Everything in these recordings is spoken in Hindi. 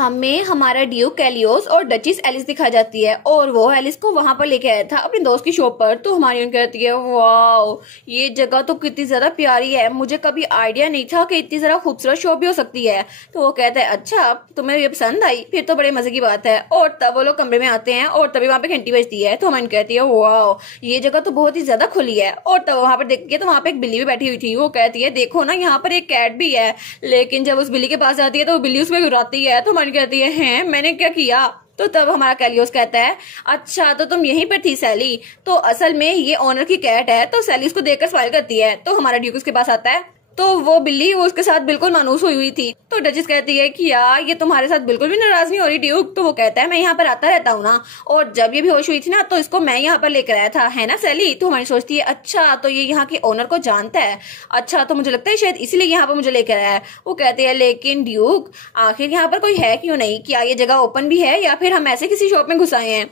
हमें हमारा ड्यूक कैलियोस और डचिस एलिस दिखाई जाती है और वो एलिस को वहां पर लेके आया था अपने दोस्त की शॉप पर। तो हमारी कहती है वाओ ये जगह तो कितनी ज्यादा प्यारी है, मुझे कभी आइडिया नहीं था कि इतनी ज्यादा खूबसूरत शॉप भी हो सकती है। तो वो कहता है अच्छा तुम्हें ये पसंद आई, फिर तो बड़े मजे की बात है। और तब वो लोग कमरे में आते हैं और तभी वहां पे घंटी बजती है। तो हमारी कहती है वाओ ये जगह तो बहुत ही ज्यादा खुली है। और तब वहां पर देखिए तो वहां पे एक बिल्ली भी बैठी हुई थी। वो कहती है देखो ना यहाँ पर एक कैट भी है, लेकिन जब उस बिल्ली के पास जाती है तो वो बिल्ली उसमें गिराती है। तो हमारी कहती है हैं मैंने क्या किया। तो तब हमारा कैलियोस कहता है अच्छा तो तुम यहीं पर थी सैली, तो असल में ये ऑनर की कैट है। तो सैली उसको देखकर स्माइल करती है। तो हमारा ड्यूक उसके पास आता है तो वो बिल्ली वो उसके साथ बिल्कुल मानूस हुई थी। तो डचिस कहती है कि यार ये तुम्हारे साथ बिल्कुल भी नाराज नहीं हो रही ड्यूक। तो वो कहता है मैं यहाँ पर आता रहता हूँ ना, और जब ये बेहोश हुई थी ना तो इसको मैं यहाँ पर लेकर आया था, है ना सैली। तो हमारी सोचती है अच्छा तो ये यहाँ के ओनर को जानता है, अच्छा तो मुझे लगता है शायद इसीलिए यहाँ पर मुझे लेकर आया है। वो कहते हैं लेकिन ड्यूक आखिर यहाँ पर कोई है क्यों नहीं, क्या ये जगह ओपन भी है या फिर हम ऐसे किसी शॉप में घुस आए हैं।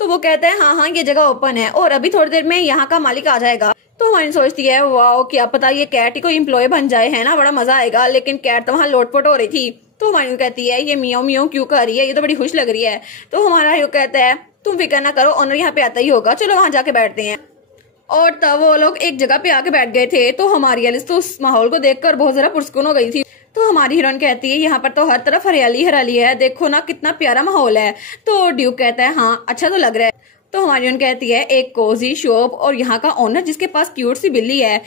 तो वो कहते हैं हाँ ये जगह ओपन है और अभी थोड़ी देर में यहाँ का मालिक आ जाएगा। तो हमारी सोचती है वाओ क्या पता ये कैट ही कोई एम्प्लॉय बन जाए, है ना, बड़ा मजा आएगा। लेकिन कैट तो वहां लोटपोट हो रही थी। तो हमारी कहती है ये मियाओ मियाओ क्यों कर रही है, ये तो बड़ी खुश लग रही है। तो हमारा हीरो कहता है तुम फिक्र ना करो ऑनर यहाँ पे आता ही होगा, चलो वहां जाके बैठते हैं। और तब वो लोग एक जगह पे आके बैठ गए थे। तो हमारी एलिस तो उस माहौल को देखकर बहुत ज्यादा पुरस्कुन हो गई थी। तो हमारी हीरोइन कहती है यहाँ पर तो हर तरफ हरियाली हरियाली है, देखो ना कितना प्यारा माहौल है। तो ड्यूक कहता है हाँ अच्छा तो लग रहा है। तो हमारी हीरोइन कहती है एक कोजी शॉप और यहाँ का ओनर जिसके पास क्यूट सी बिल्ली है,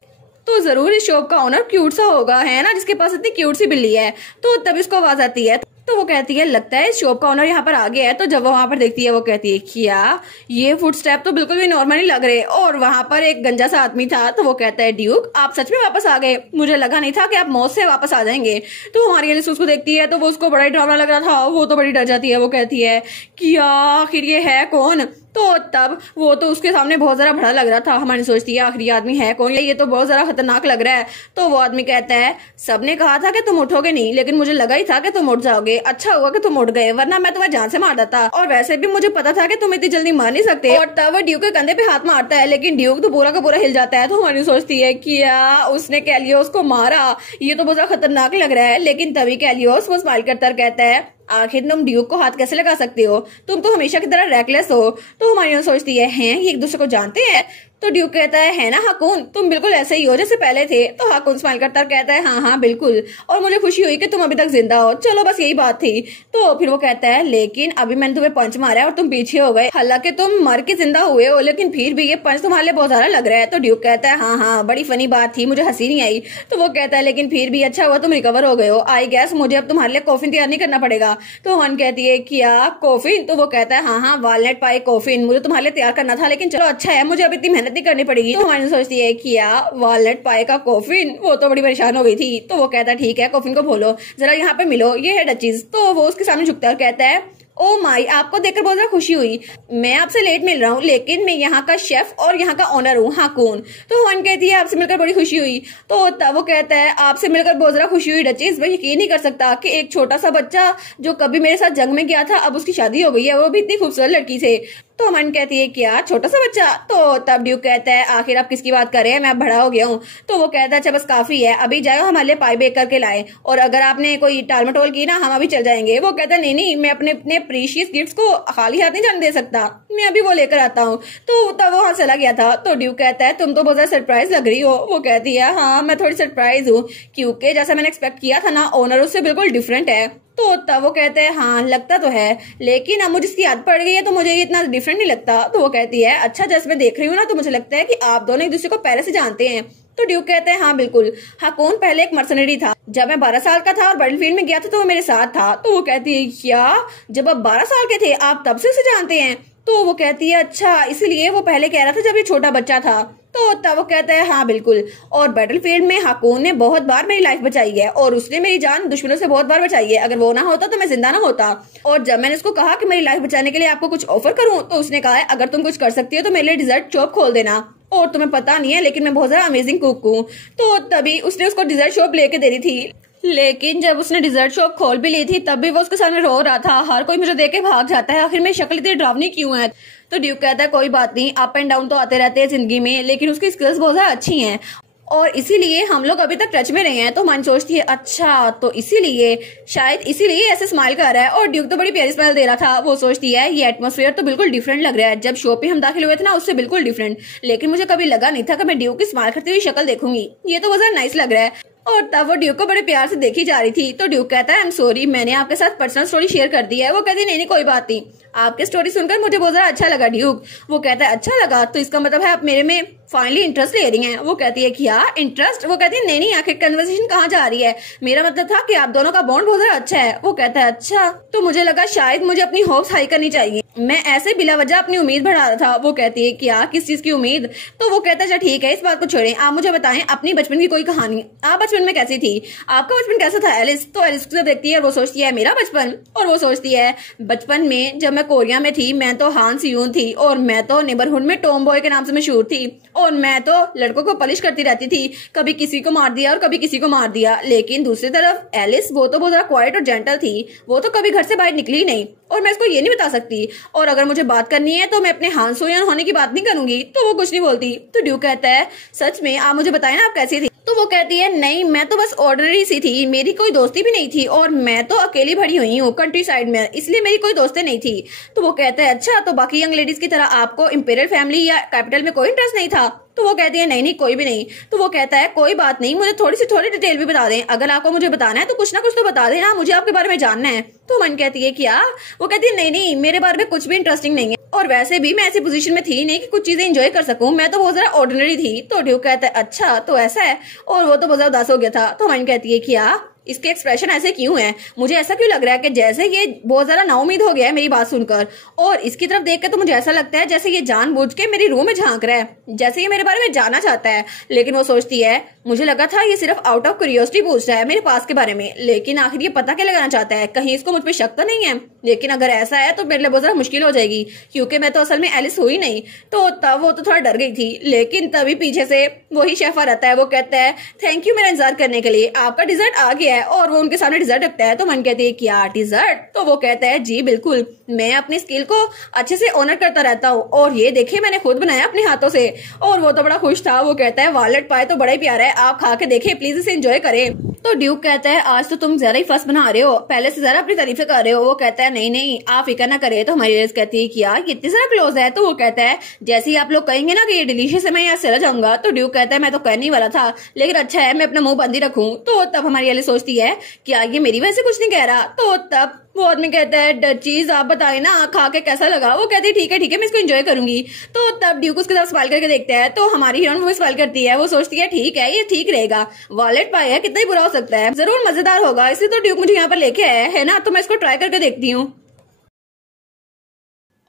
तो जरूर इस शॉप का ओनर क्यूट सा होगा, है ना, जिसके पास इतनी क्यूट सी बिल्ली है। तो तब इसको आवाज आती है तो वो कहती है लगता है इस शॉप का ओनर यहाँ पर आ गया है। तो जब वो वहां पर देखती है वो कहती है क्या ये फुट स्टेप तो बिल्कुल भी नॉर्मल नहीं लग रहे, और वहां पर एक गंजा सा आदमी था। तो वो कहता है ड्यूक आप सच में वापस आ गए, मुझे लगा नहीं था कि आप मौत से वापस आ जाएंगे। तो हमारी एलिस उसको देखती है तो वो उसको बड़ा ही डरावना लग रहा था, वो तो बड़ी डर जाती है। वो कहती है कि आखिर ये है कौन। तो तब वो तो उसके सामने बहुत ज्यादा बड़ा लग रहा था। हमारी सोचती है आखिर ये आदमी है कौन, ये तो बहुत ज्यादा खतरनाक लग रहा है। तो वो आदमी कहता है सबने कहा था कि तुम उठोगे नहीं, लेकिन मुझे लगा ही था कि तुम उठ जाओगे, अच्छा हुआ कि तुम उठ गए, वरना मैं तुम्हें जान से मार देता, और वैसे भी मुझे पता था कि तुम इतनी जल्दी मार नहीं सकते। और तब वो ड्यूक के कंधे पे हाथ मारता है, लेकिन ड्यूक तो पूरा का पूरा हिल जाता है। तो हमारी सोचती है क्या उसने कैलियोस को मारा, ये तो बहुत ज्यादा खतरनाक लग रहा है। लेकिन तभी कैलियोस वो स्माइल करता कहता है आखिर तुम ड्यूक को हाथ कैसे लगा सकते हो, तुम तो हमेशा की तरह रेकलेस हो। तो हमारी सोचती है हैं ये एक दूसरे को जानते हैं। तो ड्यूक कहता है ना हाकुन तुम बिल्कुल ऐसे ही हो जैसे पहले थे। तो हाकुन स्माइल करता कहता है हाँ बिल्कुल, और मुझे खुशी हुई कि तुम अभी तक जिंदा हो, चलो बस यही बात थी। तो फिर वो कहता है लेकिन अभी मैंने तुम्हें पंच मारा है और तुम पीछे हो गए, हालांकि तुम मर के जिंदा हुए हो, लेकिन फिर भी ये पंच तुम्हारे लिए बहुत ज्यादा लग रहा है। तो ड्यूक कहता है हाँ बड़ी फनी बात थी, मुझे हंसी नहीं आई। तो वो कहता है लेकिन फिर भी अच्छा हुआ तुम रिकवर हो गए हो, आई गैस मुझे अब तुम्हारे लिए कॉफिन तैयार नहीं करना पड़ेगा। तो वन कहती है क्या कॉफिन। तो वो कहता है हाँ वॉलनट पाई कॉफिन मुझे तुम्हारे लिए तैयार करना था, लेकिन चलो अच्छा है मुझे अब इतनी मेहनत नहीं करनी पड़ेगी। तो हमारी सोचती है क्या वॉलनट पाई का कॉफिन, वो तो बड़ी परेशान हो गई थी। तो वो कहता है ठीक है कॉफिन को बोलो जरा यहाँ पे मिलो, ये है डचीज। तो वो उसके सामने झुकता है और कहता है ओ माई आपको देखकर बहुत ज्यादा खुशी हुई, मैं आपसे लेट मिल रहा हूँ लेकिन मैं यहाँ का शेफ और यहाँ का ओनर हूँ हाकुन। तो वन कहती है आपसे मिलकर बड़ी खुशी हुई। तो तब वो कहता है आपसे मिलकर बहुत ज्यादा खुशी हुई डचीज, मैं यकीन नहीं कर सकता कि एक छोटा सा बच्चा जो कभी मेरे साथ जंग में गया था अब उसकी शादी हो गई है, वो भी इतनी खूबसूरत लड़की से। तो मन कहती है क्या छोटा सा बच्चा। तो तब ड्यूक कहता है आखिर आप किसकी बात कर रहे हैं, मैं बड़ा हो गया हूँ। तो वो कहता है अच्छा बस काफी है, अभी जाओ हमारे लिए पाई बेक करके लाए, और अगर आपने कोई टाल मटोल की ना हम अभी चल जाएंगे। वो कहता है नहीं मैं अपने प्रीशियस गिफ्ट्स को खाली हाथ नहीं जाने दे सकता, मैं अभी वो लेकर आता हूँ। तो तब वो वहां चला गया था। तो ड्यूक कहता है तुम तो बहुत ज्यादा सरप्राइज लग रही हो। वो कहती है हाँ मैं थोड़ी सरप्राइज हूँ, क्योंकि जैसा मैंने एक्सपेक्ट किया था ना ओनर उससे बिल्कुल डिफरेंट है। तो तब वो कहते हैं हाँ लगता तो है, लेकिन अब मुझे इसकी आदत पड़ गई है तो मुझे ये इतना डिफरेंट नहीं लगता। तो वो कहती है अच्छा जैसे मैं देख रही हूँ ना तो मुझे लगता है कि आप दोनों एक दूसरे को पहले से जानते हैं। तो ड्यूक कहते हैं हाँ बिल्कुल, हाकुन पहले एक मर्सनरी था, जब मैं 12 साल का था और बैटलफील्ड में गया था तो वो मेरे साथ था। तो वो कहती है क्या जब आप 12 साल के थे आप तब से उसे जानते हैं। तो वो कहती है अच्छा इसलिए वो पहले कह रहा था जब ये छोटा बच्चा था। तो तब वो कहता है हाँ बिल्कुल, और बैटलफील्ड में हाकुन ने बहुत बार मेरी लाइफ बचाई है और उसने मेरी जान दुश्मनों से बहुत बार बचाई है, अगर वो ना होता तो मैं जिंदा ना होता। और जब मैंने उसको कहा कि मेरी लाइफ बचाने के लिए आपको कुछ ऑफर करूं तो उसने कहा है अगर तुम कुछ कर सकती हो तो मेरे लिए डिजर्ट शॉप खोल देना, और तुम्हें पता नहीं है लेकिन मैं बहुत ज्यादा अमेजिंग कुक हूँ। तो तभी उसने उसको डिजर्ट शॉप लेके दे दी थी, लेकिन जब उसने डिजर्ट शॉप खोल भी ली थी तब भी वो उसके सामने रो रहा था, हर कोई मुझे देख के भाग जाता है, आखिर मेरी शक्ल इतनी डरावनी क्यों है। तो ड्यूक कहता है कोई बात नहीं, अप एंड डाउन तो आते रहते हैं जिंदगी में, लेकिन उसकी स्किल्स बहुत ज्यादा अच्छी हैं। और इसीलिए हम लोग अभी तक टच में रहे हैं। तो मन सोचती है अच्छा तो इसीलिए शायद इसीलिए ऐसे स्माइल कर रहा है। और ड्यूक तो बड़ी प्यारी स्माइल दे रहा था। वो सोचती है ये एटमॉस्फेयर तो बिल्कुल डिफरेंट लग रहा है, जब शो पे हम दाखिल हुए थे ना उससे बिल्कुल डिफरेंट। लेकिन मुझे कभी लगा नहीं था कि मैं ड्यूक की स्माइल करती हुई शक्ल देखूंगी। ये तो बहुत नाइस लग रहा है। और तब वो ड्यूक को बड़े प्यार से देखी जा रही थी। तो ड्यूक कहता है आई एम सॉरी, मैंने आपके साथ पर्सनल स्टोरी शेयर कर दी है। वो कहती नहीं कोई बात नहीं, आपकी स्टोरी सुनकर मुझे बहुत ज्यादा अच्छा लगा ड्यूक। वो कहता है अच्छा लगा तो इसका मतलब है आप मेरे में फाइनली इंटरेस्ट ले रही हैं। वो कहती है क्या इंटरेस्ट? वो कहती है नहीं आखिर कन्वर्सेशन कहाँ जा रही है, मेरा मतलब था कि आप दोनों का बॉन्ड बहुत ज्यादा अच्छा है। वो कहता है अच्छा, तो मुझे लगा शायद मुझे अपनी होप्स हाई करनी चाहिए, मैं ऐसे बिला वजह अपनी उम्मीद बढ़ा रहा था। वो कहती है क्या, किस चीज की उम्मीद? तो वो कहता है अच्छा ठीक है इस बात को छोड़ें, आप मुझे बताएं अपनी बचपन की कोई कहानी। आप बचपन में कैसी थी, आपका बचपन कैसा था? एलिस तो एलिस को देखती है, वो सोचती है मेरा बचपन, और वो सोचती है बचपन में जब मैं कोरिया में थी मैं तो हान सियून थी, और मैं तो नेबरहुड में टॉम बॉय के नाम से मशहूर थी, और मैं तो लड़कों को पलिश करती रहती थी, कभी किसी को मार दिया और कभी किसी को मार दिया। लेकिन दूसरी तरफ एलिस वो तो बहुत ज्यादा क्वाइट और जेंटल थी, वो तो कभी घर से बाहर निकली नहीं, और मैं इसको ये नहीं बता सकती, और अगर मुझे बात करनी है तो मैं अपने हान सोयन होने की बात नहीं करूंगी। तो वो कुछ नहीं बोलती। तो ड्यूक कहता है सच में आप मुझे बताएं ना आप कैसी थी? तो वो कहती है नहीं मैं तो बस ऑर्डिनरी सी थी, मेरी कोई दोस्ती भी नहीं थी, और मैं तो अकेली भरी हुई हूँ कंट्री साइड में, इसलिए मेरी कोई दोस्तें नहीं थी। तो वो कहता है अच्छा तो बाकी यंग लेडीज की तरह आपको इंपीरियल फैमिली या कैपिटल में कोई इंटरेस्ट नहीं था? तो वो कहती है नहीं कोई भी नहीं। तो वो कहता है कोई बात नहीं, मुझे थोड़ी डिटेल भी बता दें, अगर आपको मुझे बताना है तो कुछ ना कुछ तो बता देना, मुझे आपके बारे में जानना है। तो मन कहती है क्या? वो कहती है नहीं मेरे बारे में कुछ भी इंटरेस्टिंग नहीं है, और वैसे भी मैं ऐसी पोजीशन में थी नहीं कि कुछ चीजें एंजॉय कर सकूं, मैं तो बहुत ज्यादा ऑर्डिनरी थी। तो ड्यूक कहता है अच्छा तो ऐसा है, और वो तो बहुत ज्यादा उदास हो गया था। तो मन कहती है क्या इसके एक्सप्रेशन ऐसे क्यों हैं, मुझे ऐसा क्यों लग रहा है कि जैसे ये बहुत ज्यादा नाउम्मीद हो गया है मेरी बात सुनकर, और इसकी तरफ देख के तो मुझे ऐसा लगता है जैसे ये जानबूझ के मेरी रूह में झांक रहा है, जैसे ये मेरे बारे में जानना चाहता है। लेकिन वो सोचती है मुझे लगा था ये सिर्फ आउट ऑफ क्यूरियोसिटी पूछ रहा है मेरे पास के बारे में, लेकिन आखिर ये पता क्या लगाना चाहता है, कहीं इसको मुझ पर शक तो नहीं है? लेकिन अगर ऐसा है तो मेरे लिए बहुत ज्यादा मुश्किल हो जाएगी, क्योंकि मैं तो असल में एलिस हुई नहीं। तो तब वो तो थोड़ा डर गई थी, लेकिन तभी पीछे से वही शेफा रहता है। वो कहता है थैंक यू मेरा इंतजार करने के लिए, आपका डिजर्ट आ गया है, और वो उनके सामने डिजर्ट रखता है। तो मन कहती है क्या डिजर्ट? तो वो कहता है जी बिल्कुल, मैं अपनी स्किल को अच्छे से ऑनर करता रहता हूँ, और ये देखिए मैंने खुद बनाया अपने हाथों से। और वो तो बड़ा खुश था। वो कहता है वालेट पाए तो बड़ा ही प्यारा है, आप खा के देखिए प्लीज इसे एंजॉय करें। तो ड्यूक कहता है आज तो तुम ज्यादा ही फर्स्ट बना रहे हो, पहले से ज्यादा अपनी तारीफें कर रहे हो। वो कहता है नहीं आप फिक्र ना करे। तो हमारी एलिस कहती है क्या ये इतनी ज्यादा क्लोज है? तो वो कहता है जैसे ही आप लोग कहेंगे ना कि ये डिलीशियस है मैं यहाँ चला जाऊंगा। तो ड्यूक कहता है मैं तो कहने वाला था, लेकिन अच्छा है मैं अपना मुंह बंद ही रखूं। तो तब हमारी एलिस सोचती है क्या ये मेरी वजह से कुछ नहीं कह रहा? तो तब वो आदमी कहता है डचीज आप बताए ना खा के कैसा लगा? वो कहती है ठीक है मैं इसको एंजॉय करूंगी। तो तब ड्यूक उसके साथ स्माइल करके देखता है, तो हमारी हीरोइन वो स्माइल करती है। वो सोचती है ठीक है ये ठीक रहेगा, वॉलेट पाए है कितना ही बुरा हो सकता है, जरूर मजेदार होगा, इसलिए तो ड्यूक मुझे यहाँ पर लेके आया है ना, तो मैं इसको ट्राई करके देखती हूँ।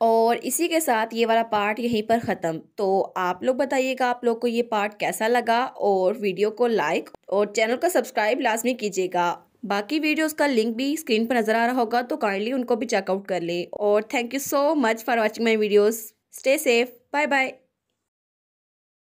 और इसी के साथ ये वाला पार्ट यहीं पर ख़त्म। तो आप लोग बताइएगा आप लोग को ये पार्ट कैसा लगा, और वीडियो को लाइक और चैनल को सब्सक्राइब लाजमी कीजिएगा। बाकी वीडियोस का लिंक भी स्क्रीन पर नज़र आ रहा होगा, तो काइंडली उनको भी चेकआउट कर ले। और thank you so much for watching my videos. Stay safe, bye bye.